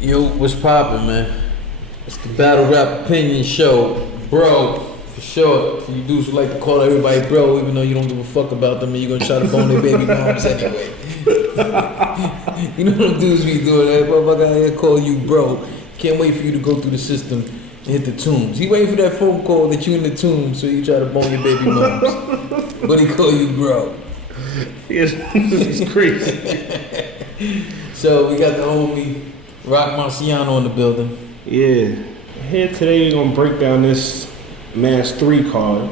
Yo, what's poppin', man? It's the Battle Rap Opinion Show, bro. For sure. For you dudes who like to call everybody bro, even though you don't give a fuck about them and you're gonna try to bone their baby moms anyway. You know them dudes be doing that. Motherfucker out here call you bro. Can't wait for you to go through the system and hit the tombs. He waiting for that phone call that you in the tomb so you try to bone your baby moms. But he call you bro. It's crazy. So we got the homie Rock Marciano in the building. Yeah. Here today we're gonna break down this Mass 3 card.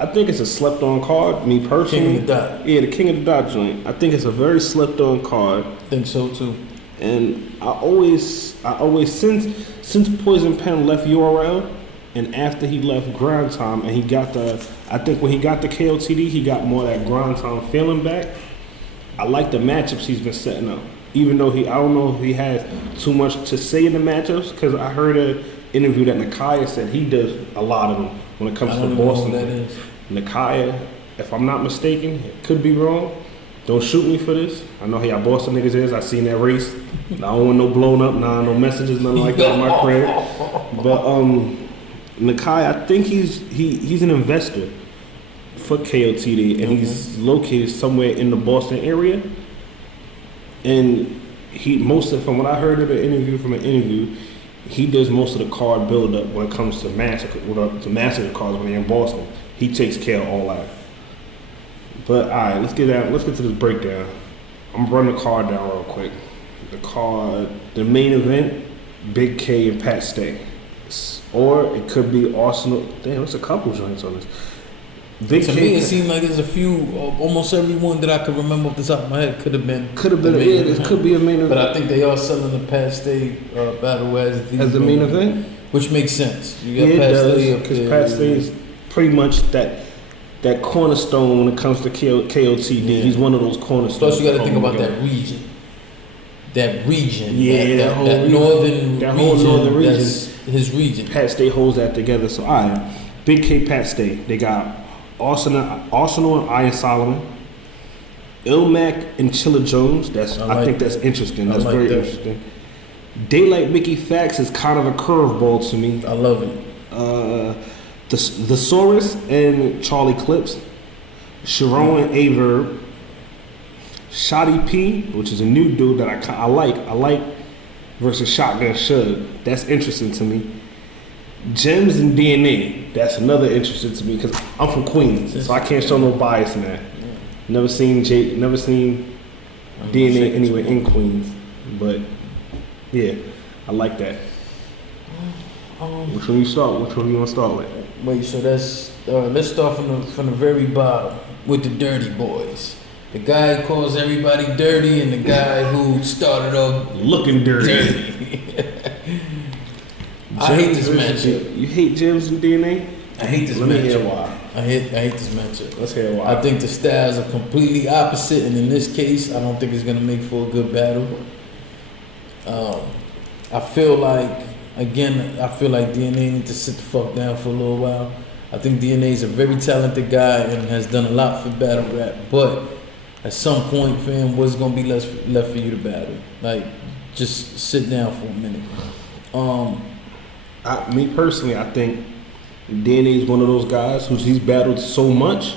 I think it's a slept on card, me personally. King of the Dot. Yeah, the King of the Dot joint. I think it's a very slept on card. Think so too. And I always since Poison Pen left URL and after he left Grind Time and he got I think when he got the KOTD, he got more of that Grind Time feeling back. I like the matchups he's been setting up. Even though I don't know if he has too much to say in the matchups, because I heard an interview that Nakaya said he does a lot of them when it comes to Boston. Know who that is. Nakaya, if I'm not mistaken, could be wrong. Don't shoot me for this. I know how y'all Boston niggas is. I seen that race. I don't want no blown up, no messages, nothing like that in my crib. But Nakaya, I think he's an investor for KOTD, and he's located somewhere in the Boston area. And from what I heard of the interview, he does most of the card build up when it comes to Massacre cards when they're in Boston. He takes care of all that. But alright, let's get to this breakdown. I'm running the card down real quick. The main event, Big K and Pat Stay. Or it could be Arsenal. Damn, there's a couple joints on this. To me, it seemed like there's a few, almost every one that I could remember off the top of my head could have been. It could be a main event. But I think they are selling the Pat Stay battle as the main event, which makes sense. You got Pat Stay because Pat Stay is pretty much that cornerstone when it comes to KOTD. Yeah. He's one of those cornerstones. Plus, you got to think about that region. Yeah, that whole northern region. That's his region. Pat Stay holds that together. So, all right, Big K, Pat Stay. They got Arsenal and Iron Solomon, Ilmac and Chilla Jones. I think that's interesting. That's very interesting. Daylight Mickey Fax is kind of a curveball to me. I love it. The Saurus and Charlie Clips, Sharon and Averb, Shotty P, which is a new dude that I like versus Shotgun Shug. That's interesting to me. Gems and DNA, that's another interesting to me because I'm from Queens, so I can't show no bias in that. Never seen DNA anywhere in Queens, but yeah, I like that. Which one you want to start with? Wait, so that's let's start from the very bottom with the Dirty Boys. The guy who calls everybody dirty and the guy who started off looking dirty. I hate this matchup. You hate Gems and DNA? I hate this matchup. Let me hear why. I hate this matchup. Let's hear why. I think the styles are completely opposite, and in this case, I don't think it's gonna make for a good battle. I feel like DNA needs to sit the fuck down for a little while. I think DNA is a very talented guy and has done a lot for battle rap, but at some point, fam, what's gonna be left for you to battle? Like, just sit down for a minute. Me personally, I think DNA is one of those guys he's battled so much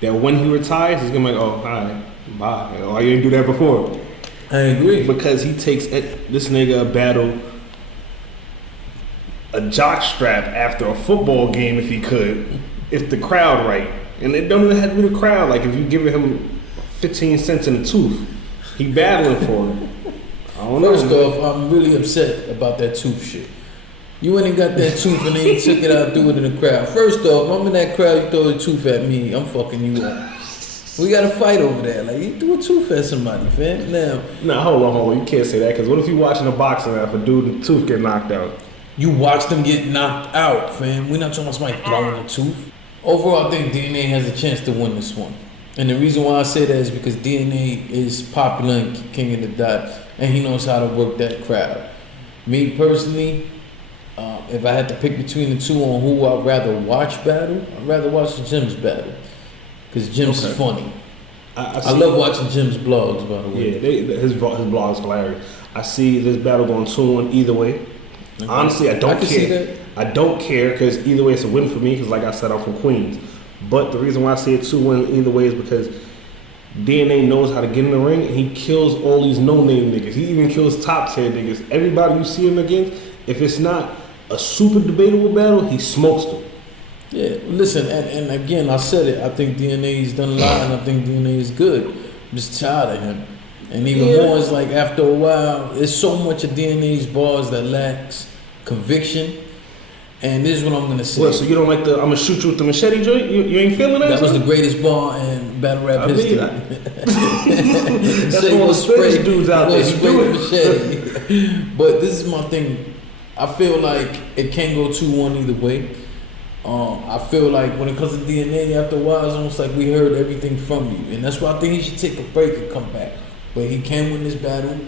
that when he retires, he's gonna be like, oh, all right, bye. Oh, you didn't do that before. I agree. Because he takes this nigga battle a jock strap after a football game if he could, if the crowd right. And it don't even have to be the crowd. Like if you give him 15 cents in a tooth, he battling for it. I don't know. First off, I'm really upset about that tooth shit. You went and got that tooth and then you took it out and threw it in the crowd. First off, I'm in that crowd, you throw a tooth at me, I'm fucking you up. We got to fight over that. Like, you threw a tooth at somebody, fam. Now, hold on. You can't say that, because what if you watching a boxing match, a dude and tooth get knocked out? You watch them get knocked out, fam. We're not talking about somebody throwing a tooth. Overall, I think DNA has a chance to win this one. And the reason why I say that is because DNA is popular in King of the Dot, and he knows how to work that crowd. Me personally, if I had to pick between the two on who I'd rather watch battle, I'd rather watch the Gems battle. Because Gems is funny. I love watching Jim's blogs, by the way. Yeah, his blog's hilarious. I see this battle going 2-1 either way. Okay. Honestly, I don't care. I don't care because either way it's a win for me because, like I said, I'm from Queens. But the reason why I say it 2-1 either way is because DNA knows how to get in the ring and he kills all these no-name niggas. He even kills top-tier niggas. Everybody you see him against, if it's not a super debatable battle, he smokes them. Yeah, listen, and again, I said it. I think DNA's done a lot, and I think DNA is good. I'm just tired of him. And even more is like after a while, there's so much of DNA's bars that lacks conviction. And this is what I'm gonna say. What, so you don't like the I'm gonna shoot you with the machete joint? You ain't feeling that? That was the greatest bar in battle rap history. That's all the Spanish dudes out there. Spray machete. But this is my thing. I feel like it can go 2-1 either way. I feel like when it comes to DNA, after a while, it's almost like we heard everything from you. And that's why I think he should take a break and come back. But he can win this battle.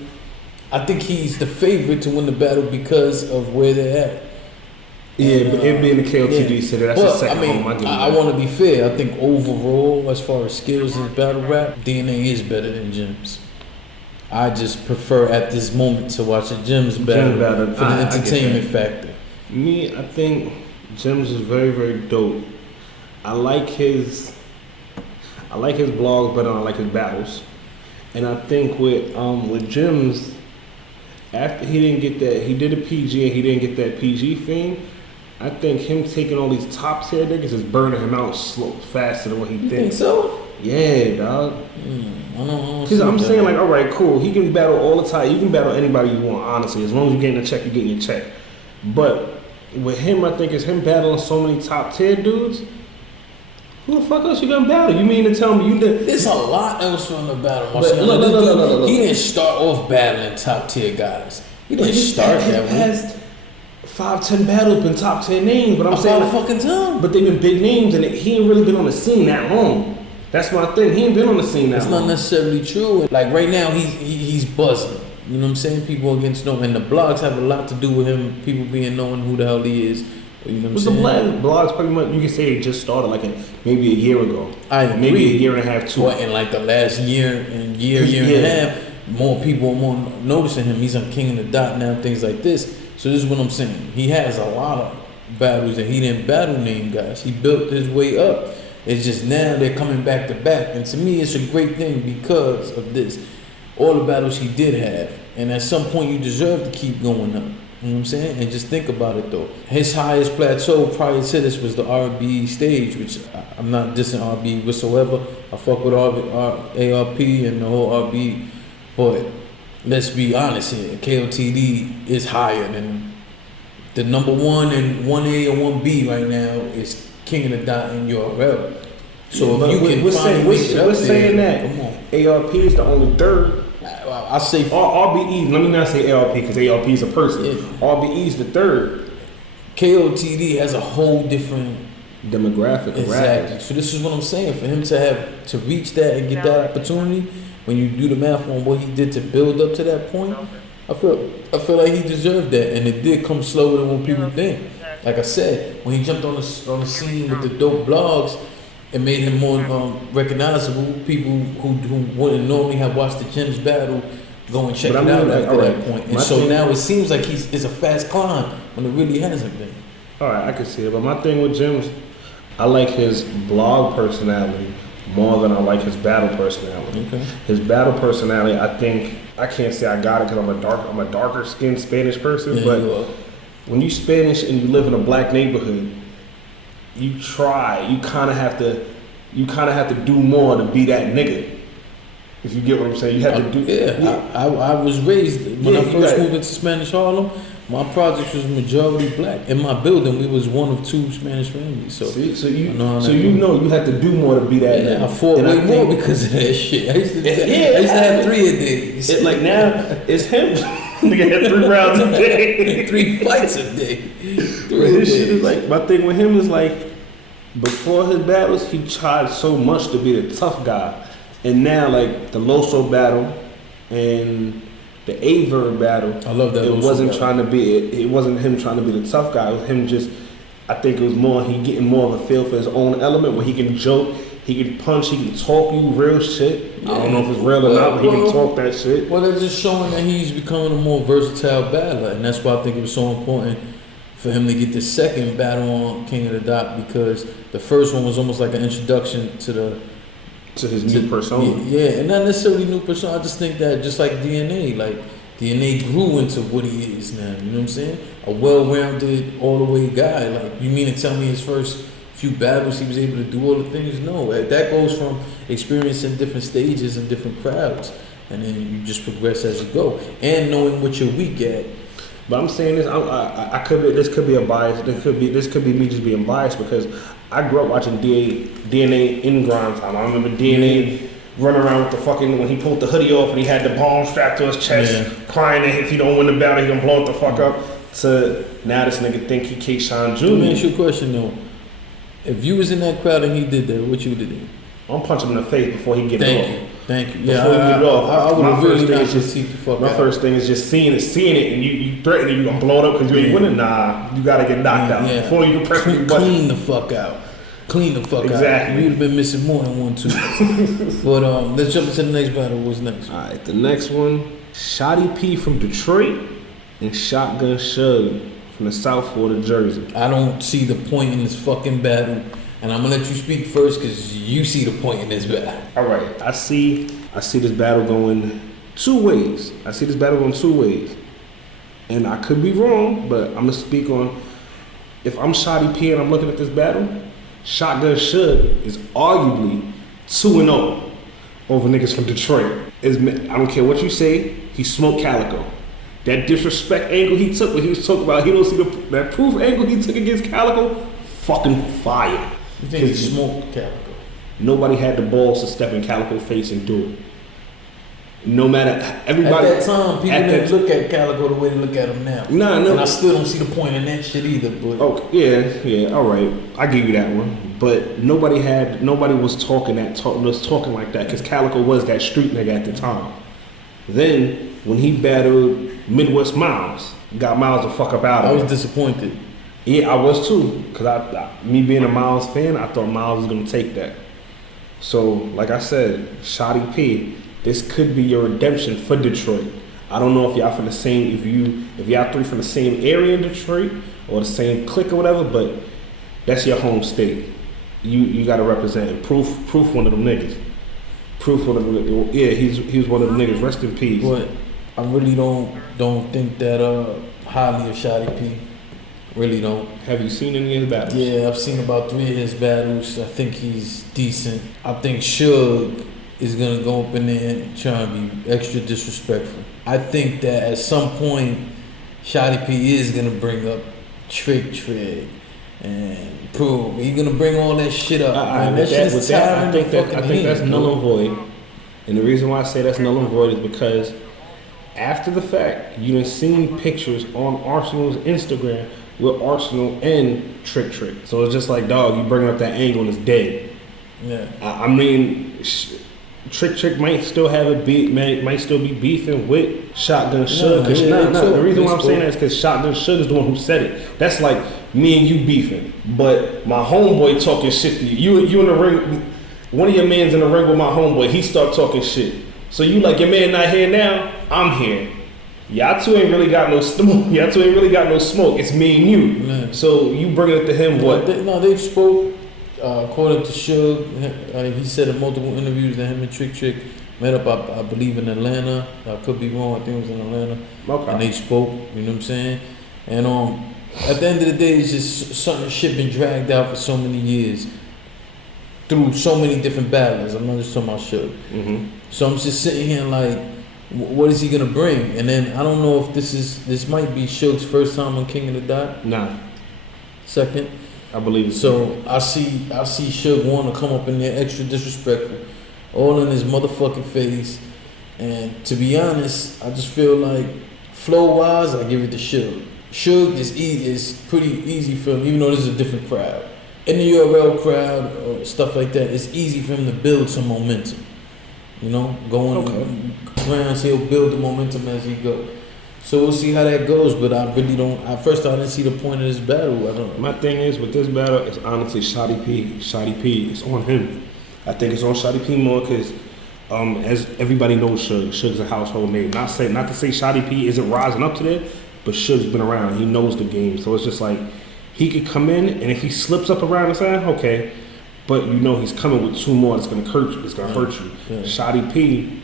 I think he's the favorite to win the battle because of where they're at. Yeah, and, but it being the KOTD city, that's the second home. I want to be fair. I think overall, as far as skills in battle rap, DNA is better than Jim's. I just prefer at this moment to watch a Jim's battle for the entertainment factor. Me, I think Jim's is very, very dope. I like his blogs better than I like his battles. And I think with Jim's, after he didn't get that, he did a PG and he didn't get that PG thing. I think him taking all these top tier niggas is burning him out faster than what he thinks. You think so? Yeah, dog. I don't Because I'm saying, like, all right, cool. He can battle all the time. You can battle anybody you want, honestly. As long as you're getting a check, you're getting your check. But with him, I think it's him battling so many top tier dudes. Who the fuck else you gonna battle? You mean to tell me you did? There's a lot else from the battle. No. He didn't start off battling top tier guys. He didn't start that way. 5-10 battles been top 10 names, but I'm saying like, fucking time. But they've been big names, and he ain't really been on the scene that long. That's my thing. He ain't been on the scene that long. That's not necessarily true. Like right now, he's buzzing. You know what I'm saying? People are getting to know him, and the blogs have a lot to do with him. People being knowing who the hell he is. You know what I'm saying? The blogs pretty much, you can say it just started like maybe a year ago. I agree. Maybe a year and a half too. Well, in like the last year and a half, more people are more noticing him. He's on King of the Dot now, things like this. So this is what I'm saying. He has a lot of battles that he didn't battle name guys. He built his way up. It's just now they're coming back to back. And to me, it's a great thing because of this. All the battles he did have. And at some point, you deserve to keep going up. You know what I'm saying? And just think about it though. His highest plateau prior to this was the RB stage, which I'm not dissing RB whatsoever. I fuck with ARP and the whole RB. But let's be honest here, KOTD is higher than the number one and 1A or 1B right now is King of the Dot and URL. So if you can we're find saying that ARP is the only third. I say RBE. Let me not say ARP because ARP is a person. Yeah. RBE is the third. KOTD has a whole different demographic. Exactly. So this is what I'm saying. For him to reach that and get that opportunity. When you do the math on what he did to build up to that point, I feel like he deserved that, and it did come slower than what people think. Like I said, when he jumped on the scene with the dope blogs, it made him more recognizable. People who wouldn't normally have watched the Jim's battle go and check it out after that point. And so now it seems like it's a fast climb when it really hasn't been. All right, I can see it, but my thing with Jim's, I like his blog personality more than I like his battle personality. Okay. His battle personality, I can't say I got it because I'm a darker skinned Spanish person, but when you Spanish and you live in a black neighborhood, you kind of have to do more to be that nigga. If you get what I'm saying, you have to do. Yeah. I was raised when I first moved into Spanish Harlem. My project was majority black. In my building, we was one of two Spanish families. So, you have to do more to be that. Yeah, I fought way more because of that shit. I used to have 3 a day. Like now, it's him. Nigga had 3 rounds a day, 3 fights a day. His shit is like, my thing with him is like, before his battles, he tried so much to be the tough guy, and now like the Loso battle and the Aver battle, I love that. It wasn't him trying to be the tough guy. It was him just, I think it was more he getting more of a feel for his own element where he can joke, He can punch, he can talk you real shit. I don't know if it's real or not, but he can talk that shit. Well, they're just showing that he's becoming a more versatile battler, and that's why I think it was so important for him to get the second battle on King of the Dot, because the first one was almost like an introduction to his new persona. Yeah, and not necessarily new persona. I just think that just like DNA, like DNA grew into what he is now. You know what I'm saying? A well-rounded, all-the-way guy. Like, you mean to tell me his first few battles he was able to do all the things? No, that goes from experiencing different stages and different crowds, and then you just progress as you go, and knowing what you're weak at. But I'm saying this, this could be a bias. This could be me just being biased, because I grew up watching DNA in grind time. I remember DNA running around with the fucking, when he pulled the hoodie off and he had the bomb strapped to his chest, crying that if he don't win the battle, he gonna blow it the fuck up. To now this nigga think he K-Shine Jr. Let me ask you a question though. If you was in that crowd and he did that, what you would do? I'm punching him in the face before he get it off. Thank you. Yeah, I would really not just see the fuck out. My first thing is just seeing it, and you threaten it, you gonna blow it up because you ain't winning. Nah, you gotta get knocked out before you can press the button. Clean the fuck out. Exactly. You'd have been missing more than 1, 2. But let's jump into the next battle. What's next? All right, the next one, Shotty P from Detroit and Shotgun Shug from the South Florida of Jersey. I don't see the point in this fucking battle. And I'm gonna let you speak first because you see the point in this battle. All right, I see this battle going 2 ways. And I could be wrong, but I'm gonna speak on, if I'm Shotty P and I'm looking at this battle, Shotgun Shug is arguably 2-0 over niggas from Detroit. I don't care what you say, he smoked Calico. That disrespect angle he took when he was talking about he don't see that proof angle he took against Calico, fucking fire. You think he smoked Calico? Nobody had the balls to step in Calico's face and do it. No matter, everybody. At that time, people didn't look at Calico the way they look at him now. No. And I still don't see the point in that shit either. But yeah, all right, I give you that one. But nobody was talking like that because Calico was that street nigga at the time. Then when he battled Midwest Miles, got Miles the fuck up out of it. I was disappointed. Yeah, I was too, because me being a Miles fan, I thought Miles was going to take that. So, like I said, Shotty P, this could be your redemption for Detroit. I don't know if y'all from the same, if y'all three from the same area in Detroit or the same clique or whatever, but that's your home state. You got to represent. Proof one of them niggas. Proof one of them. Yeah, he was one of them niggas. Rest in peace. But I really don't think that highly of Shotty P. Really don't. Have you seen any of his battles? Yeah, I've seen about 3 of his battles. I think he's decent. I think Suge is gonna go up in there and try and be extra disrespectful. I think that at some point, Shotty P is gonna bring up Trick and Prove. He's gonna bring all that shit up. I think that's null and void. And the reason why I say that's null and void is because after the fact, you done seen pictures on Arsenal's Instagram with Arsenal and Trick. So it's just like, dog, you bring up that angle and it's dead. Yeah. I mean, Trick might still have a beat, might still be beefing with Shotgun Shug. The reason why I'm saying that is because Shotgun Shug is the one who said it. That's like me and you beefing, but my homeboy talking shit to you. You in the ring, one of your mans in the ring with my homeboy, he start talking shit. So you like, your man not here now, I'm here. Y'all two ain't really got no smoke. It's me and you. Man. So you bring it to him, what? They've spoke. According to Suge, he said in multiple interviews that him and Trick met up, I believe, in Atlanta. I could be wrong. I think it was in Atlanta. Okay. And they spoke. You know what I'm saying? And at the end of the day, it's just something shit been dragged out for so many years through so many different battles. I'm not just talking about Suge. Mm-hmm. So I'm just sitting here like, what is he gonna bring? And then I don't know if this might be Suge's first time on King of the Dot. Nah. Second. I believe it. So I see Suge want to come up in there extra disrespectful, all in his motherfucking face. And to be honest, I just feel like flow wise, I give it to Suge. Suge is pretty easy for him, even though this is a different crowd. In the URL crowd or stuff like that, it's easy for him to build some momentum. You know, going rounds, he'll build the momentum as he goes. So we'll see how that goes, but I really don't. At first, I didn't see the point of this battle. I don't know. My thing is with this battle, it's honestly Shotty P. It's on him. I think it's on Shotty P more because, as everybody knows, Suge's a household name. Not to say Shotty P isn't rising up to that, but Suge's been around. He knows the game, so it's just like he could come in, and if he slips up around the side, okay, but you know he's coming with 2 more that's gonna hurt you. It's gonna hurt you. Yeah. Shotty P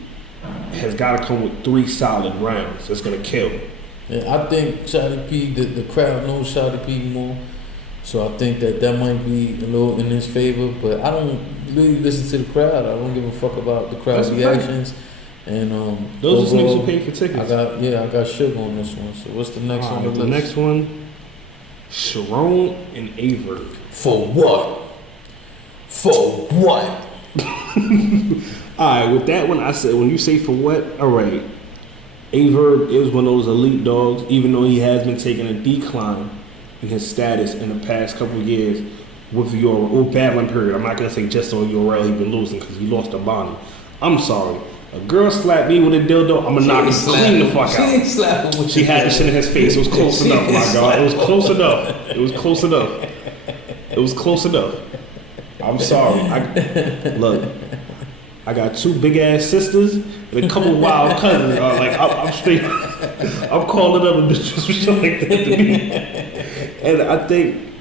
has got to come with 3 solid rounds. It's gonna kill. Yeah, I think Shotty P, the crowd knows Shotty P more, so I think that might be a little in his favor. But I don't really listen to the crowd. I don't give a fuck about the crowd's reactions. And those are niggas who pay for tickets. I got Suge on this one. So what's the next one? The next one, Sharon and Aver. For what? For what? Alright, with that one, I said, when you say for what, alright. Aver is one of those elite dogs, even though he has been taking a decline in his status in the past couple of years with your battling period. I'm not going to say just on URL he's been losing because he lost to Bonnie. I'm sorry. A girl slapped me with a dildo, I'm going to knock him clean the fuck out. She had this shit in his face. It was close enough, my God. It was close enough. It was close enough. It was close enough. I'm sorry. Look, I got 2 big ass sisters and a couple wild cousins. I'm straight. I'm calling up and just shit like that to me. And I think,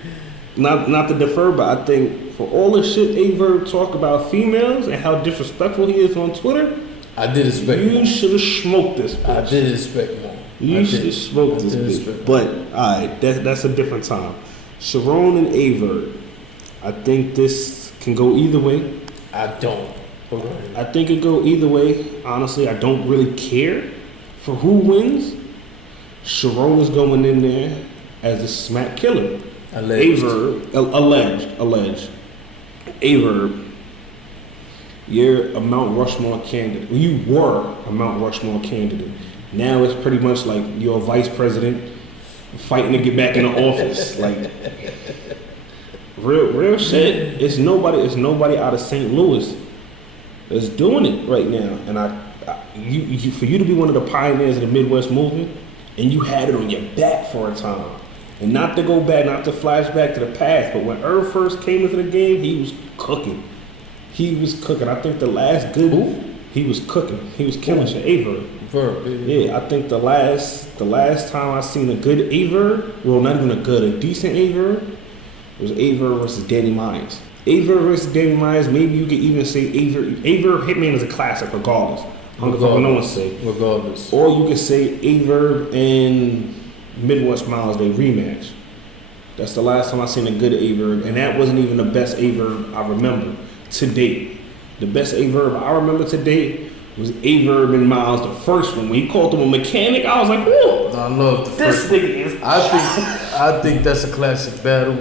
not to defer, but I think for all the shit Aver talk about females and how disrespectful he is on Twitter, I did expect more. You should have smoked this bitch. I did expect more. You should have smoked this bitch. But alright, that's a different time. Sharon and Aver, I think this can go either way. I don't. I think it go either way. Honestly, I don't really care for who wins. Sharon is going in there as a smack killer. Alleged. Aver, you're a Mount Rushmore candidate. Well, you were a Mount Rushmore candidate. Now it's pretty much like you're a vice president fighting to get back in the office. Like real shit. It's nobody out of St. Louis that's doing it right now. And you for you to be one of the pioneers of the Midwest movement, and you had it on your back for a time. And not to go back, not to flash back to the past, but when Irv first came into the game, he was cooking. I think the last good, he was cooking. He was killing shit. Aver. Yeah, I think the last time I seen a good Aver, well, not even a decent Aver, was Aver versus Danny Myers. Aver versus Danny Myers, maybe you could even say Aver Hitman is a classic regardless. I don't know what no one say. Regardless. Or you could say Aver and Midwest Miles, they rematch. That's the last time I seen a good Aver, and that wasn't even the best Aver I remember to date. The best Aver I remember to date was Aver and Miles, the first one. When he called him a mechanic, I was like, whoa. I love the first one. I think that's a classic battle.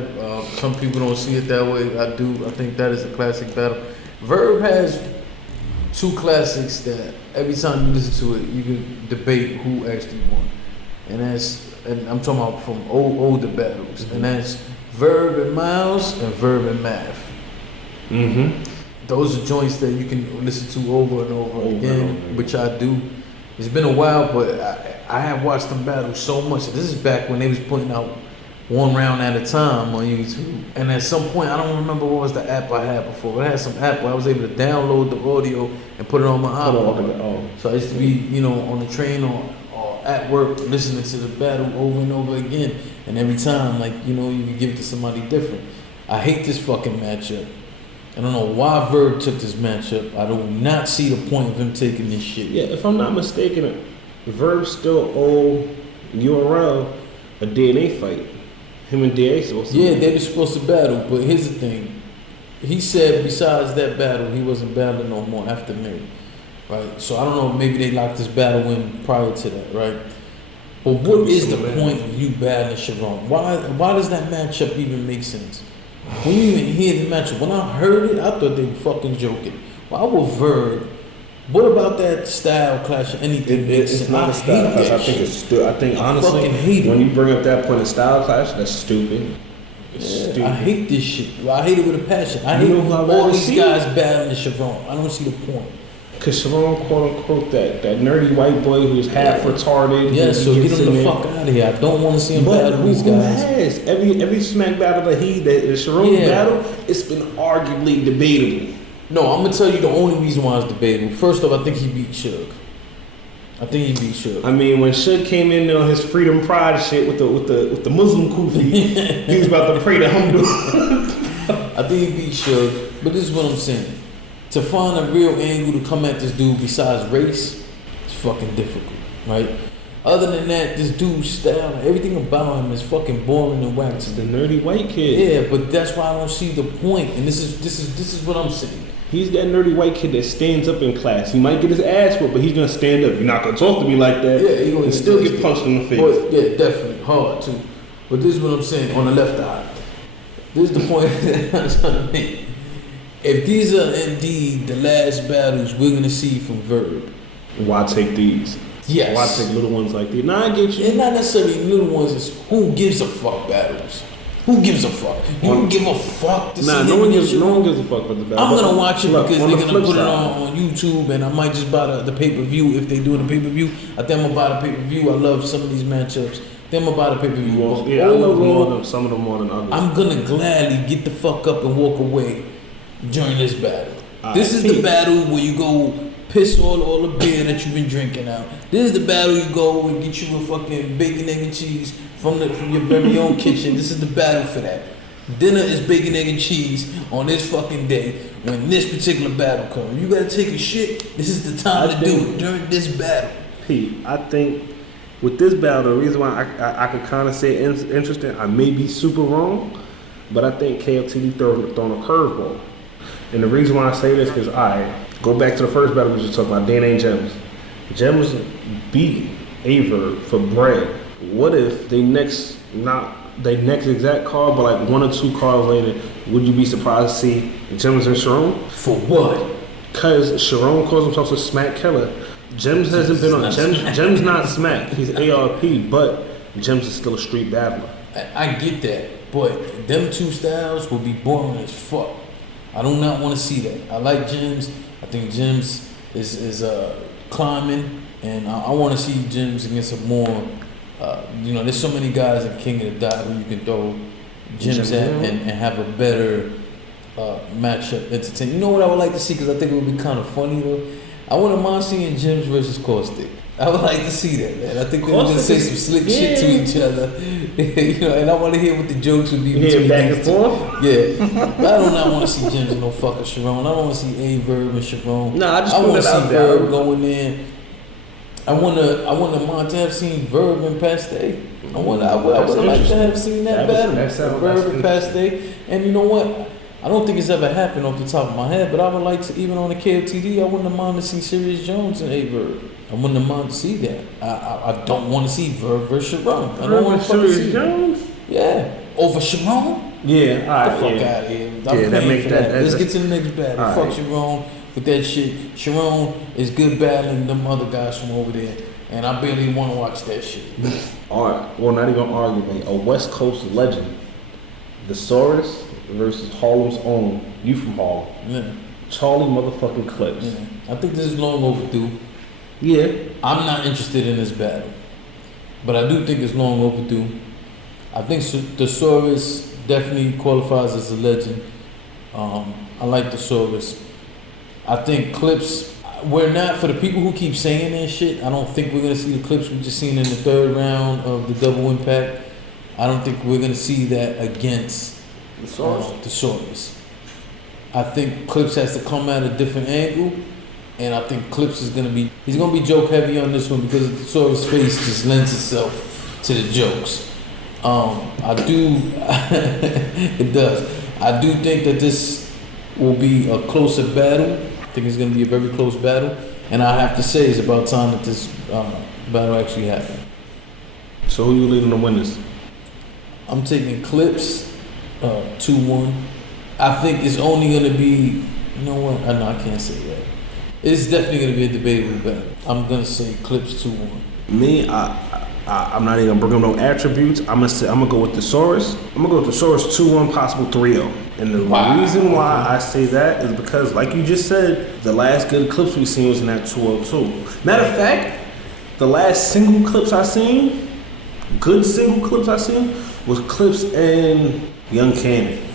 Some people don't see it that way. I do. I think that is a classic battle. Verb has 2 classics that every time you listen to it, you can debate who actually won. And I'm talking about from older battles. Mm-hmm. And that's Verb and Miles and Verb and Math. Mm-hmm. Those are joints that you can listen to over and over again, which I do. It's been a while, but I have watched them battle so much. This is back when they was putting out 1 round at a time on YouTube. And at some point, I don't remember what was the app I had before, but I had some app where I was able to download the audio and put it on my iPod. So I used to be, on the train or at work listening to the battle over and over again. And every time, you can give it to somebody different. I hate this fucking matchup. I don't know why Verb took this matchup. I do not see the point of him taking this shit. Yeah, if I'm not mistaken, Verb still owe URL a DNA fight. Him and DA supposed to. Yeah, they were supposed to battle, but here's the thing. He said besides that battle, he wasn't battling no more after me. Right? So I don't know, maybe they locked this battle in prior to that, right? But what is the point of you battling Sharon? Why does that matchup even make sense? When you even hear the matchup, when I heard it, I thought they were fucking joking. Why would Verb? What about that style clash or anything? It's not a style clash. I think it's stupid. I think honestly, when you bring up that point of style clash, that's stupid. It's stupid. I hate this shit. I hate it with a passion. I hate all these guys battling Sharon. I don't see the point. Cause Sharon, quote unquote, that nerdy white boy who's half retarded. Yeah, so get him the fuck out of here. I don't want to see him battle these guys. Every smack battle that Sharon battle, it's been arguably debatable. No, I'm gonna tell you the only reason why it's debatable. First off, I think he beat Suge. I mean, when Suge came in on his freedom pride shit with the Muslim kufi, he was about to pray to Hamdu. I think he beat Suge, but this is what I'm saying. To find a real angle to come at this dude besides race, it's fucking difficult, right? Other than that, this dude's style, everything about him is fucking boring and whack. It's the nerdy white kid. Yeah, but that's why I don't see the point. And this is what I'm saying. He's that nerdy white kid that stands up in class. He might get his ass whooped, but he's gonna stand up. You're not gonna talk to me like that. Yeah, he gonna and still get punched in the face. But, yeah, definitely hard too. But this is what I'm saying on the left eye. This is the point that I'm trying to make. If these are indeed the last battles we're gonna see from Verb, why take these? Yes. Why take little ones like these? Nah, I get you. And not necessarily little ones. It's who gives a fuck battles. Who gives a fuck? You don't give a fuck to see no one gives a fuck about the battle. I'm gonna watch it because they're gonna put it side. on YouTube, and I might just buy the pay-per-view if they do the pay-per-view. I think I'm gonna buy the pay-per-view. I love some of these matchups. Then I'm gonna buy the pay-per-view. Yeah, I love some of them more than others. I'm gonna gladly get the fuck up and walk away during this battle. This is the battle where you go piss all the beer that you've been drinking out. This is the battle you go and get you a fucking bacon, egg, and cheese from your very own kitchen. This is the battle for that. Dinner is bacon, egg, and cheese on this fucking day when this particular battle comes. You gotta take a shit. This is the time to do it during this battle. Pete, I think with this battle, the reason why I could kind of say it's interesting, I may be super wrong, but I think KOTD throwing a curveball. And the reason why I say this is go back to the first battle we just talked about, Dana and Gems. Gems beat Aver for bread. What if they next exact card, but like 1 or 2 cards later, would you be surprised to see Gems and Sharon? For what? Because Sharon calls himself a smack killer. Gems hasn't been on Gems not smack. He's ARP, but Gems is still a street battler. I get that, but them two styles will be boring as fuck. I do not want to see that. I like Gems. I think Gems is climbing, and I want to see Gems against a more, there's so many guys in King of the Dot who you can throw Gems at and have a better matchup entertain. You know what I would like to see, because I think it would be kind of funny though? I wouldn't mind seeing Gems versus Caustic. I would like to see that, man. I think they're going to say some slick shit to each other. And I want to hear what the jokes would be between back and forth? Yeah. But I do not want to see Gems and no fucking Sharon. I don't want to see A-Verb and Sharon. Nah, I want to see Verb going in. I want Mont to have seen Verb and Paste. I would like to have seen that battle. Verb and Paste. And you know what? I don't think it's ever happened off the top of my head, but I would like to, even on the KOTD, I wouldn't have mind to see Sirius Jones and A-Verb. I wouldn't have mind to see that. I don't want to see Verb versus Sharon. I don't want to fucking see Jones? Yeah. Over Sharon? Yeah, alright. Get the fuck out of here. I'm paying for that. Let's get to the next battle. Fuck Sharon with that shit. Sharon is good battling them other guys from over there, and I barely want to watch that shit. Alright, well, not even argument. A West Coast legend, the Saurus versus Harlem's own, you from Harlem. Yeah. Charlie motherfucking Clips. Yeah. I think this is long overdue. Yeah. I'm not interested in this battle, but I do think it's long overdue. I think the Saurus definitely qualifies as a legend. I like the Saurus. I think Clips, we're not, for the people who keep saying that shit, I don't think we're going to see the Clips we just seen in the 3rd round of the Double Impact. I don't think we're going to see that against the Saurus. I think Clips has to come at a different angle, and I think Clips is going to be, he's going to be joke heavy on this one because the Saurus face just lends itself to the jokes. It does. I do think that this will be a closer battle. I think it's going to be a very close battle, and I have to say it's about time that this battle actually happened. So who you leading the winners? I'm taking Clips 2-1. I think it's only going to be, you know what? No, I can't say that. It's definitely going to be a debatable battle. I'm going to say Clips 2-1. Me, I'm not even bringing no attributes. I'm gonna go with the Saurus. I'm gonna go with the Saurus 2-1, possible 3-0. And the reason why I say that is because, like you just said, the last good clips we seen was in that 202. Matter of fact, the last single clips I seen, good single clips I seen, was Clips and Young Cannon.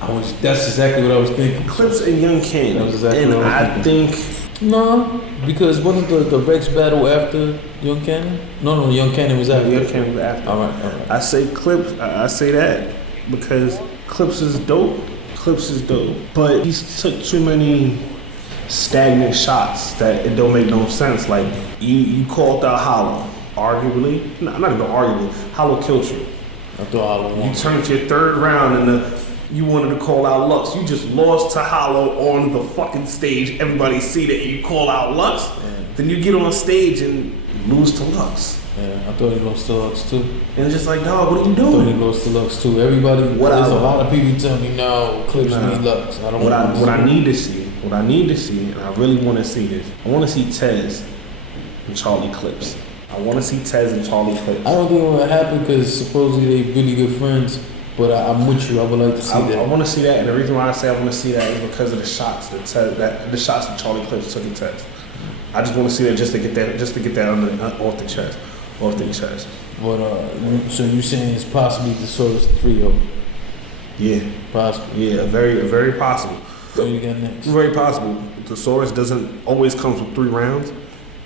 That's exactly what I was thinking. Clips and Young Cannon. That was exactly and what I I was think No, because wasn't the Rex battle after Young Cannon? No, Young Cannon was after. Young Cannon was after. All right. I say Clips. I say that because Clips is dope. But he's took too many stagnant shots that it don't make no sense. Like you called out Hollow, arguably, not even arguably. Hollow killed you. I thought Hollow won. You turned your third round and you wanted to call out Lux. You just lost to Hollow on the fucking stage. Everybody see that and you call out Lux. Yeah. Then you get on stage and lose to Lux. Yeah, I thought he lost to Lux too. And it's just like, dog, what are you I thought he doing? lost to Lux too. Everybody, there's a lot of people telling me no, Clips need Lux. I don't What want I need to see, and I really want to see this. I want to see Tez and Charlie Clips. I want to see Tez and Charlie Clips. I don't think it will happen because supposedly they're really good friends. But I'm with you. I would like to see that. I want to see that, and the reason why I say I want to see that is because of the shots the shots that Charlie Clips took in Tez. I just want to see that just to get that off the chest. But so you saying it's possibly the Source 3-0? Yeah, Possible. yeah, very possible. What you got next? Very possible. The Source doesn't always comes with 3 rounds,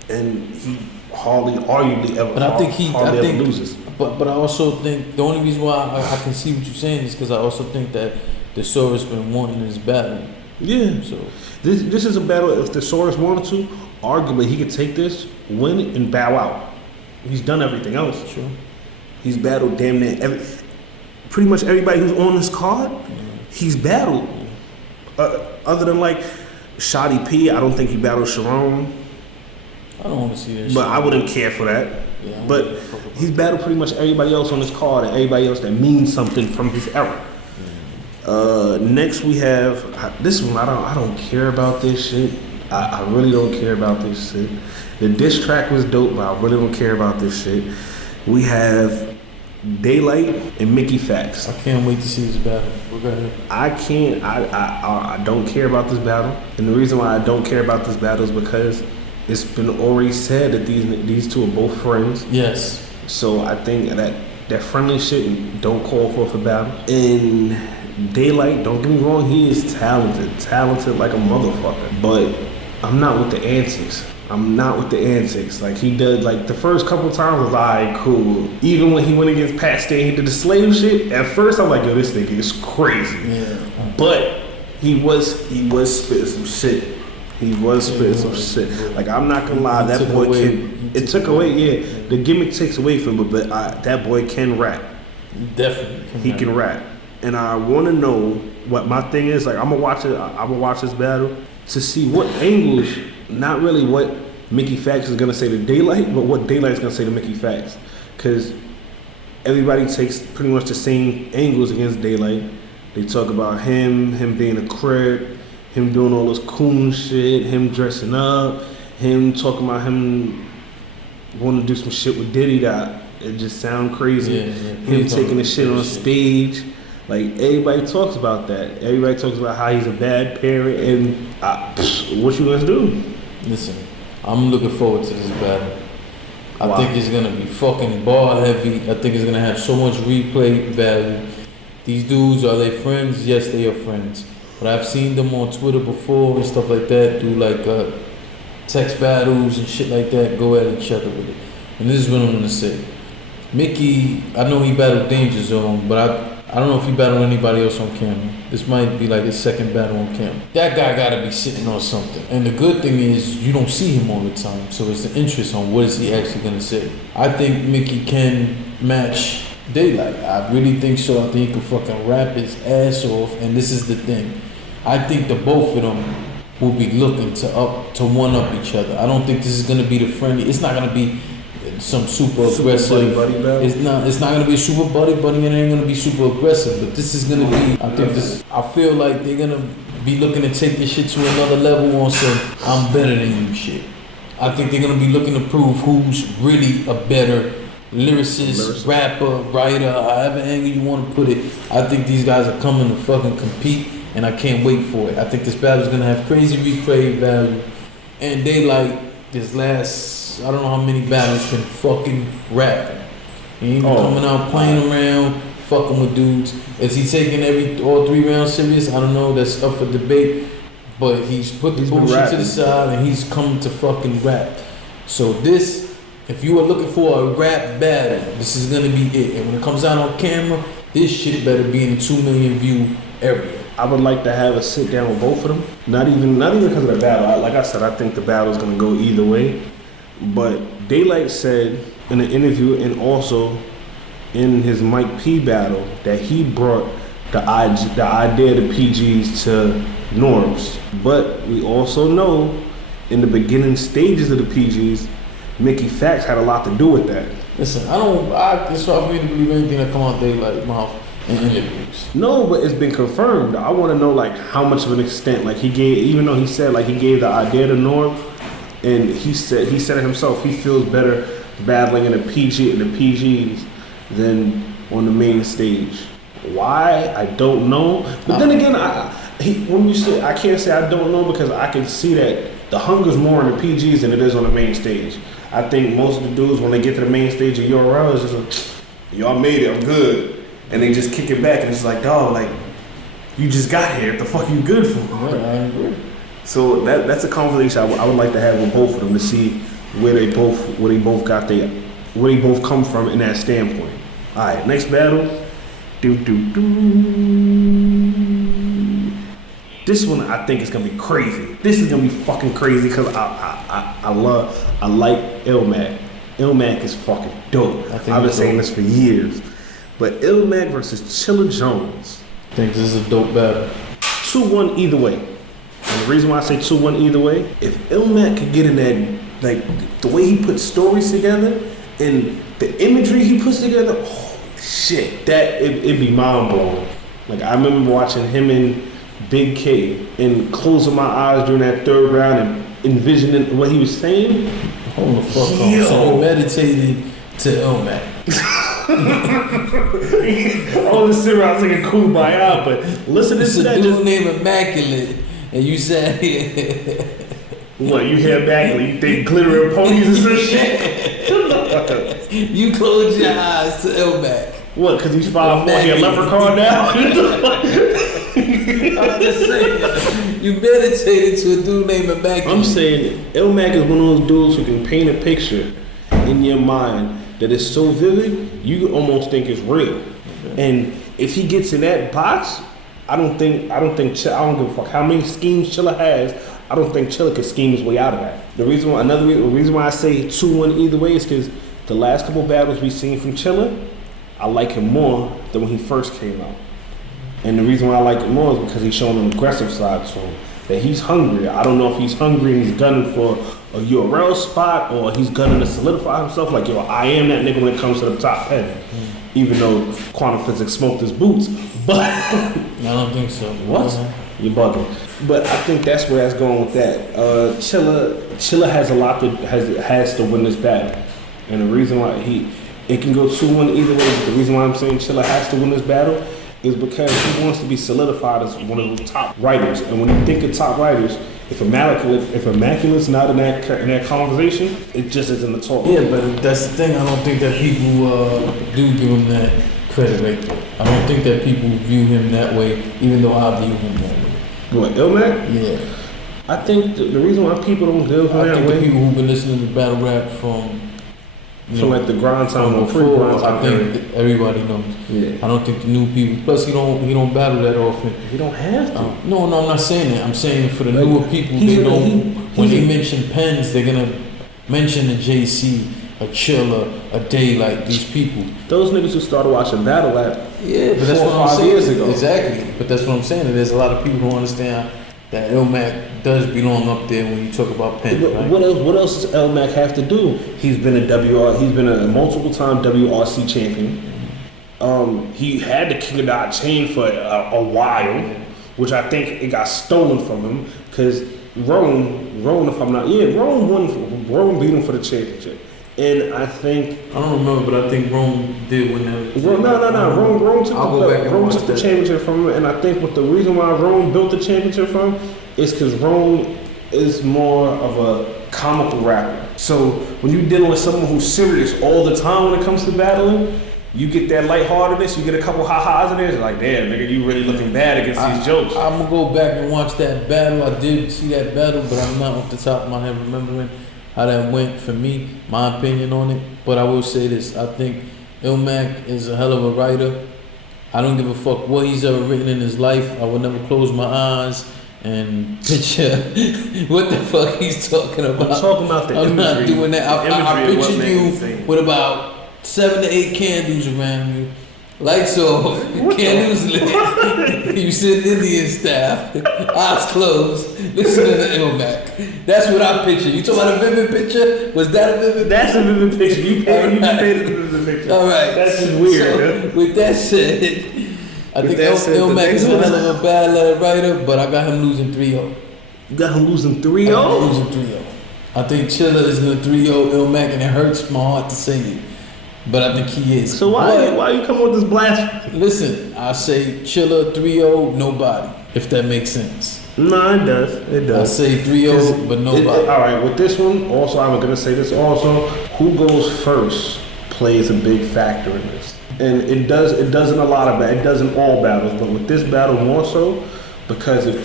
and he arguably ever loses. But I also think the only reason why I can see what you're saying is because I also think that the Source been wanting this battle. Yeah. So this is a battle. If the Source wanted to, arguably he could take this, win, and bow out. He's done everything else. Sure. He's battled damn near pretty much everybody who's on this card. He's battled. Other than like Shoddy P, I don't think he battled Sharon. I don't want to see this. But I wouldn't care for that. Yeah, but he's battled pretty much everybody else on this card and everybody else that means something from his era. Next we have this one. I don't care about this shit. I really don't care about this shit. The diss track was dope, but I really don't care about this shit. We have Daylight and Mickey Fax. I can't wait to see this battle. Go ahead. I don't care about this battle, and the reason why I don't care about this battle is because it's been already said that these two are both friends. Yes. So I think that friendly shit don't call for battle. And Daylight, don't get me wrong, he is talented like a motherfucker. But I'm not with the antics. Like he did, like the first couple times was like cool. Even when he went against Pat Stay, he did the slave shit. At first I'm like, yo, this nigga is crazy. Yeah. But he was spitting some shit. Like I'm not gonna lie, that boy can. It took away, yeah. The gimmick takes away from him, but that boy can rap. Definitely. He can rap, and I want to know what my thing is. Like I'm gonna watch it. I'm gonna watch this battle to see what angles. Not really what Mickey Fax is gonna say to Daylight, but what Daylight's gonna say to Mickey Fax, because everybody takes pretty much the same angles against Daylight. They talk about him being a crib. Him doing all this coon shit, him dressing up, him talking about him wanting to do some shit with Diddy that it just sound crazy. Yeah, him taking the shit on stage. Like everybody talks about that. Everybody talks about how he's a bad parent and what you gonna do? Listen, I'm looking forward to this battle. I Wow. think it's gonna be fucking bar heavy. I think it's gonna have so much replay value. These dudes, are they friends? Yes, they are friends. But I've seen them on Twitter before and stuff like that, do like text battles and shit like that, go at each other with it. And this is what I'm gonna say. Mickey, I know he battled Danger Zone, but I don't know if he battled anybody else on camera. This might be like his second battle on camera. That guy gotta be sitting on something. And the good thing is you don't see him all the time, so it's the interest on what is he actually gonna say. I think Mickey can match Daylight. I really think so. I think he can fucking rap his ass off, and this is the thing. I think the both of them will be looking to one up each other. I don't think this is gonna be the friendly. It's not gonna be some super aggressive. buddy battle. It's not gonna be a super buddy, and it ain't gonna be super aggressive. But this is gonna be. I feel like they're gonna be looking to take this shit to another level on some I'm better than you shit. I think they're gonna be looking to prove who's really a better lyricist, rapper, writer, however angle you want to put it. I think these guys are coming to fucking compete, and I can't wait for it. I think this battle's gonna have crazy replay value. And Daylight, this last, I don't know how many battles, been fucking rapping. He ain't coming out playing around, fucking with dudes. Is he taking all 3 rounds serious? I don't know. That's up for debate. But he's put the bullshit to the side and he's come to fucking rap. So this, if you are looking for a rap battle, this is gonna be it. And when it comes out on camera, this shit better be in the 2 million view area. I would like to have a sit down with both of them. Not even because of the battle. Like I said, I think the battle is gonna go either way. But Daylight said in an interview and also in his Mike P battle that he brought the idea of the PGs to Norbs. But we also know in the beginning stages of the PGs, Mickey Fax had a lot to do with that. Listen, it's hard for me to believe anything that come out Daylight mouth in interviews. No, but it's been confirmed. I want to know like how much of an extent, like he gave, even though he said like he gave the idea to Norb, and he said it himself, he feels better battling in the PG and the PGs than on the main stage. Why? I don't know. But then again, when you say I can't say I don't know because I can see that the hunger's more in the PGs than it is on the main stage. I think most of the dudes when they get to the main stage of URL is just like, y'all made it, I'm good, and they just kick it back and it's like, dog, like you just got here. What the fuck you good for? Yeah, I agree. So that's a conversation I would like to have with both of them to see where they both come from in that standpoint. All right, next battle. This one I think is gonna be crazy. This is gonna be fucking crazy because I like Ilmac. Ilmac is fucking dope. I've been saying this for years. But Ilmac versus Chilla Jones. I think this is a dope battle. 2-1 either way. And the reason why I say 2-1 either way, if Ilmac could get in that, like the way he puts stories together and the imagery he puts together, oh shit, it'd be mind blowing. Like I remember watching him and Big K and closing my eyes during that 3rd round and envisioning what he was saying. Hold the fuck on. So he meditated to Ilmac. I was sitting around singing Kumbaya, but listen to that. It's a dude named Immaculate, and you said what, you hear Immaculate, you think glitter and ponies and some shit? You close your eyes to Ilmac. What, because he's 5'4", he a leprechaun now? I'm just saying, you meditated to a dude named Immaculate. I'm saying Ilmac is one of those dudes who can paint a picture in your mind that is so vivid, you almost think it's real. Okay. And if he gets in that box, I don't give a fuck how many schemes Chilla has. I don't think Chilla can scheme his way out of that. The reason why I say 2-1 either way is because the last couple battles we've seen from Chilla, I like him more than when he first came out. And the reason why I like him more is because he's showing an aggressive side to him. That he's hungry. I don't know if he's hungry and he's gunning for a URL spot or he's gunning to solidify himself. Like, yo, I am that nigga when it comes to the top 10. Even though quantum physics smoked his boots. But I don't think so. What? You're bugging. But I think that's where that's going with that. Chilla has a lot has to win this battle. And the reason why it can go 2-1 either way, but the reason why I'm saying Chilla has to win this battle is because he wants to be solidified as one of those top writers. And when you think of top writers, if Immaculate's not in that conversation, it just isn't the talk. Yeah, but that's the thing. I don't think that people do give him that credit right there. I don't think that people view him that way, even though I view him that way. What, Ilmac? Yeah. I think the reason why people don't view him that way. I think the people who've been listening to battle rap from like the grind time or free grind time. I think everybody knows. Yeah. I don't think the new people. Plus, he don't battle that often. He don't have to. No, I'm not saying that. I'm saying for the newer people, they know when they mention pens, they're gonna mention a JC, a Chilla, a Daylight. These people. Those niggas who started watching battle rap. Yeah, but that's what I'm saying. Years ago. Exactly. But that's what I'm saying. There's a lot of people who understand that Ilmac does belong up there when you talk about pen. Right? What else does Ilmac have to do? He's been a multiple time WRC champion. He had the King of Dot chain for a while, which I think it got stolen from him because Rome beat him for the championship. And I think I don't remember, but I think Rome did win that. Rome took the championship from him, and I think the reason why Rome built the championship from him is because Rome is more of a comical rapper. So when you're dealing with someone who's serious all the time when it comes to battling, You get that lightheartedness, you get a couple ha-has in there, it's like, damn, nigga, you really looking bad against these jokes. I'm gonna go back and watch that battle. I did see that battle, but I'm not off the top of my head remembering how that went for me, my opinion on it. But I will say this, I think Ilmac is a hell of a writer. I don't give a fuck what he's ever written in his life. I would never close my eyes and picture what the fuck he's talking about. I'm talking about the I'm imagery. not doing that. I Imagery of what pictured man is you saying. with about 7 to 8 candles around you. Lights off, candles lit. You sit Indian style, eyes closed, listening to Ilmac. That's what I picture. You talking about a vivid picture? Was that a vivid That's a vivid picture. You painted Alright. it as a picture. All right. That's just weird. So, with that said, I think that said, the Ilmac next is a one- hell of a bad letter writer, but I got him losing 3-0. You got him losing I got him 3-0? losing 3-0. I think Chilla is gonna 3-0 Ilmac, and it hurts my heart to say it, but I think he is. So But, why you come with this blasphemy? listen, I say Chilla 3-0 nobody, if that makes sense. No, it does. It I does. say 3-0, but nobody. All right, with this one, also, I'm gonna say this also. Who goes first plays a big factor in this, and it does in a lot of it does in all battles, but with this battle more so, because if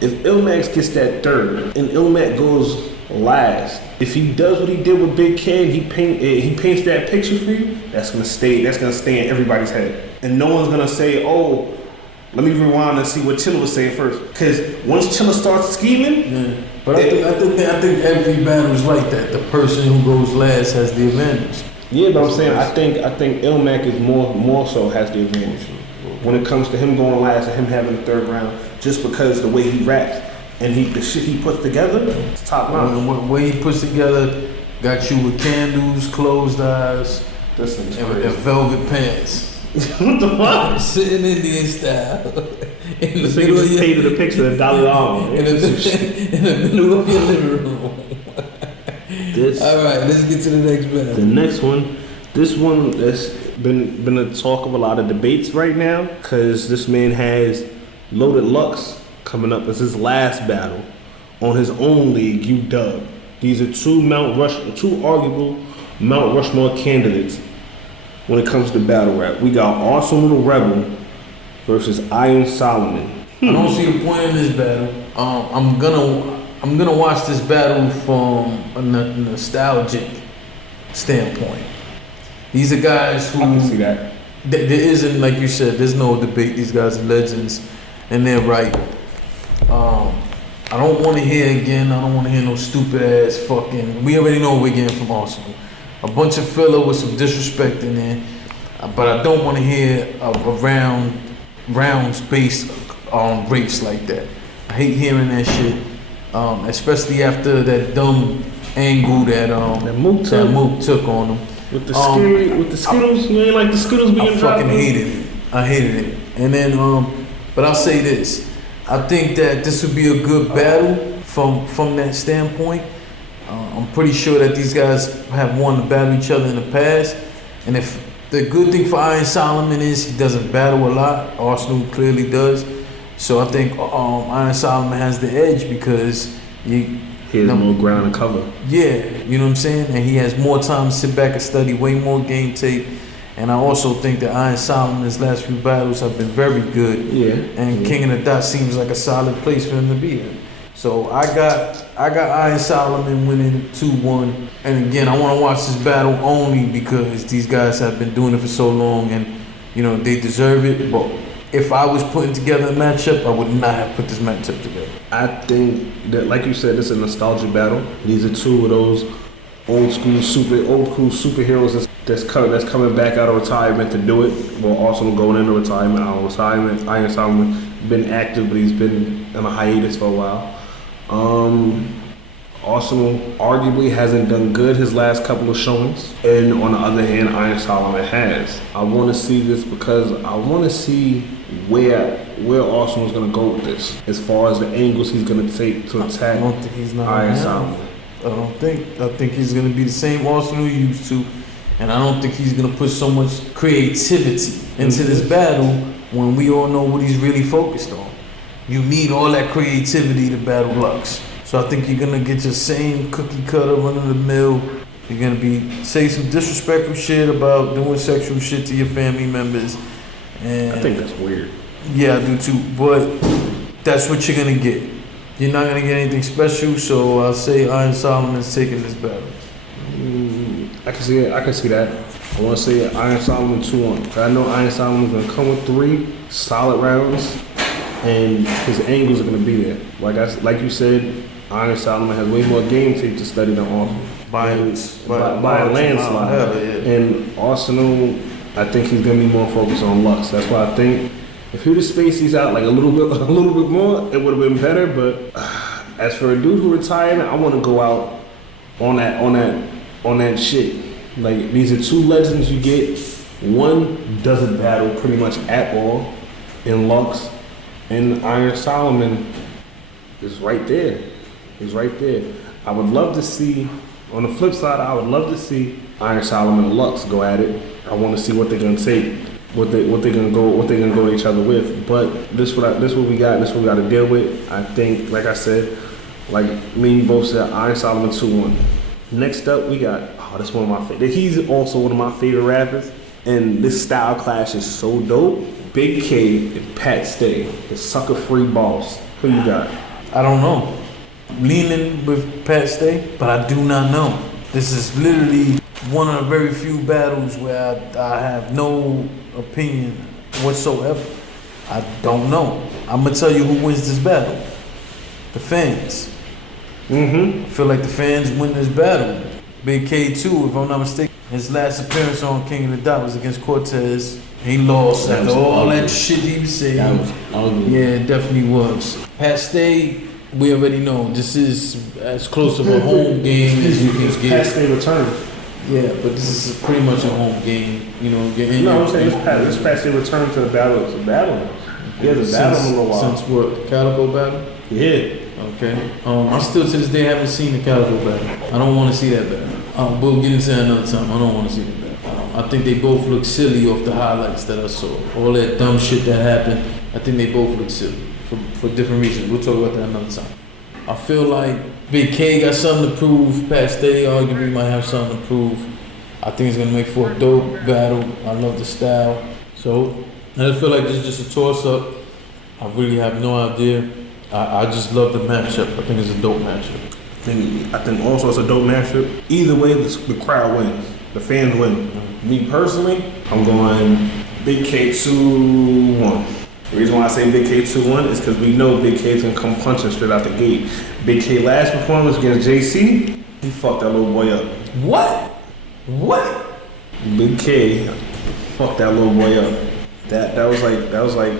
Ilmax gets that third and Ilmac goes last, if he does what he did with Big Ken, he paints that picture for you. That's gonna stay in everybody's head, and no one's gonna say, oh. Let me rewind and see what Chilla was saying first. Because once Chilla starts scheming, Yeah. But I think every battle is like that. The person who goes last has the advantage. yeah, but I'm saying I think Ilmac is more so has the advantage when it comes to him going last and him having the third round, just because the way he raps and the shit he puts together, it's top line. What way he puts together, got you with candles, closed eyes, This thing's and crazy. velvet pants. What the fuck? Sitting Indian style. In the This middle nigga of just your, painted a picture of Dalai Lama. in the middle of your living room. This. All right, let's get to the next The battle. next one, this one that's been a talk of a lot of debates right now, because this man has Loaded Lux coming up as his last battle on his own league, UW. These are two arguable Mount Rushmore candidates when it comes to battle rap. We got Awesome Little Rebel versus Iron Solomon. I don't see the point in this battle. I'm gonna watch this battle from a nostalgic standpoint. These are guys who I can see that. There isn't, like you said, there's no debate. These guys are legends, and they're right. I don't want to hear again. I don't want to hear no stupid ass fucking. We already know what we're getting from Arsenal. A bunch of filler with some disrespect in there, but I don't want to hear a rounds based race like that. I hate hearing that shit, especially after that dumb angle that Mook took on him. With the Skittles, you ain't like the Skittles being I dropped. fucking hated it. I hated it. And then, but I'll say this: I think that this would be a good battle from that standpoint. I'm pretty sure that these guys have won to battle each other in the past, and if the good thing for Iron Solomon is he doesn't battle a lot, Arsenal clearly does. So I think Iron Solomon has the edge because He has more ground to cover. yeah, you know what I'm saying? And he has more time to sit back and study way more game tape. And I also think that Iron Solomon's last few battles have been very good. Yeah. And King of the Dot seems like a solid place for him to be in. So I got Iron Solomon winning 2-1. And again, I want to watch this battle only because these guys have been doing it for so long and, you know, they deserve it. But if I was putting together a matchup, I would not have put this matchup together. I think that, like you said, this is a nostalgia battle. These are two of those old school superheroes that's coming back out of retirement to do it. Well, also going into retirement. Iron Solomon been active, but he's been on a hiatus for a while. Arsenal arguably hasn't done good his last couple of showings, and on the other hand, Iron Solomon has. I want to see this because I want to see where Arsenal's going to go with this, as far as the angles he's going to take to attack I don't think he's not Iron gonna Solomon. I think he's gonna be the same Arsenal he used to, and I don't think he's gonna put so much creativity into this battle when we all know what he's really focused on. You need all that creativity to battle Lux. So I think you're gonna get your same cookie cutter, run of the mill You're gonna be say some disrespectful shit about doing sexual shit to your family members. And I think that's weird. yeah, I do too. But that's what you're gonna get. You're not gonna get anything special. So I'll say Iron Solomon's taking this battle. I can see it. I can see that. I want to say Iron Solomon 2-1. I know Iron Solomon's gonna come with 3 solid rounds, and his angles are gonna be there. Like you said, Iron Solomon has way more game tape to study than Arsenal. By a landslide. And Arsenal, I think he's gonna be more focused on Lux. That's why I think if he would have spaced these out like a little bit more, it would have been better. But as for a dude who retired, I want to go out on that shit. Like, these are 2 legends you get. One doesn't battle pretty much at all in Lux, and Iron Solomon is right there. He's right there. I would love to see, on the flip side, I would love to see Iron Solomon and Lux go at it. I want to see what they're gonna take, what they're gonna go at each other with. But this what we got. This what we got to deal with. I think, like I said, like me and you both said, Iron Solomon 2-1. Next up, we got, this one of my favorite. He's also one of my favorite rappers, and this style clash is so dope. Big K and Pat Stay, the sucker free boss. Who you got? I don't know. Leaning with Pat Stay, but I do not know. This is literally one of the very few battles where I have no opinion whatsoever. I don't know. I'm gonna tell you who wins this battle. The fans. I feel like the fans win this battle. Big K too, if I'm not mistaken. His last appearance on King of the Dot was against Cortez. He lost after all that shit he was saying. That was ugly. Yeah, it definitely was. Pat Stay, we already know this is as close of a home game as you can get. Pat Stay return. Yeah, but this is pretty much a home game. You know, I'm saying this Pat Stay return to the battle. It's a battle. He has a battle in a little while. Since what? The Calico battle? Yeah. Okay. I still to this day haven't seen the Calico battle. I don't want to see that battle. We'll get into that another time. I don't want to see that battle. I think they both look silly off the highlights that I saw. All that dumb shit that happened, I think they both look silly for different reasons. We'll talk about that another time. I feel like Big K got something to prove. Pat Stay arguably might have something to prove. I think it's gonna make for a dope battle. I love the style. So I just feel like this is just a toss-up. I really have no idea. I just love the matchup. I think it's a dope matchup. I think also it's a dope matchup. Either way, the crowd wins. The fans win. Me personally, I'm going Big K 2-1. The reason why I say Big K 2-1 is because we know Big K's gonna come punching straight out the gate. Big K last performance against JC, he fucked that little boy up. What? Big K fucked that little boy up. That was like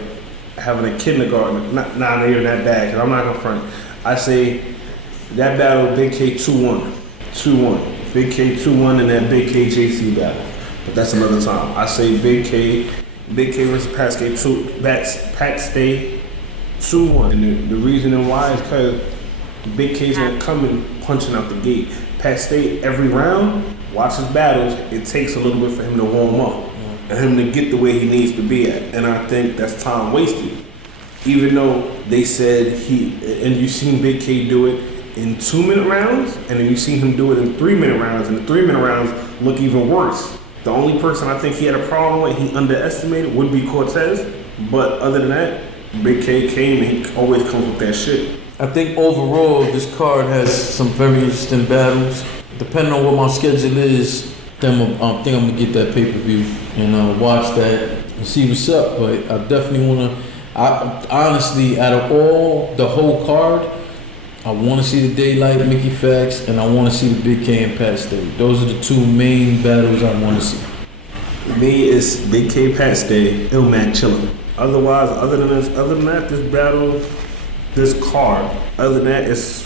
having a kindergarten. Not even that bad, because I'm not gonna front. I say that battle, Big K 2-1. 2-1. Big K 2-1 in that Big K JC battle. But that's another time. I say Big K versus Pat Stay 2-1. And the reason why is because Big K's gonna come in punching out the gate. Pat Stay, every round, watch his battles, it takes a little bit for him to warm up and him to get the way he needs to be at. And I think that's time wasted. Even though they said and you've seen Big K do it in 2-minute rounds, and then you've seen him do it in 3-minute rounds, and the 3-minute rounds look even worse. The only person I think he had a problem with, he underestimated, would be Cortez. But other than that, Big K came and he always comes with that shit. I think overall this card has some very interesting battles. Depending on what my schedule is, then I think I'm gonna get that pay-per-view and watch that and see what's up. But I definitely wanna. Honestly, out of all the whole card, I want to see the Daylight, Mickey Fax, and I want to see the Big K and Pat Stay. Those are the 2 main battles I want to see. Me, it's Big K, Pat Stay, Ilmac Chillin'. Otherwise, other than that, this battle, this card, other than that, it's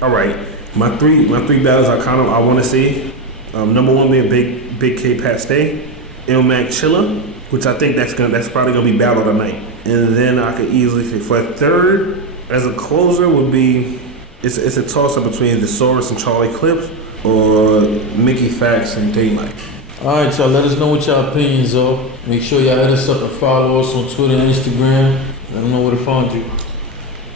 all right. My three battles I want to see. Number 1 being Big K, Pat Stay, Ilmac Chillin', which I think that's probably gonna be battle tonight. And then I could easily say for a third, as a closer, would be it's a toss up between the Saurus and Charlie Clips or Mickey Fax and Daylight. Alright, y'all, let us know what your opinions are. Make sure y'all hit us up and follow us on Twitter and Instagram. Let them know where to find you.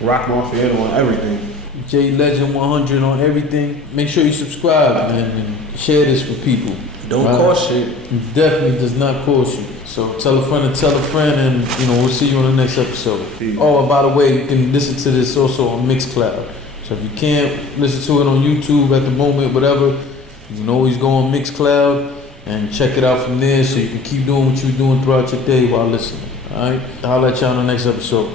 Rock Mafia on everything. J Legend 100 on everything. Make sure you subscribe, man, and share this with people. Don't cost shit. It definitely does not cost you. So tell a friend and tell a friend, and we'll see you on the next episode. Peace. Oh, and by the way, you can listen to this also on Mixcloud. So if you can't listen to it on YouTube at the moment, whatever, you can always go on Mixcloud and check it out from there, so you can keep doing what you're doing throughout your day while listening. All right, I'll let y'all on the next episode.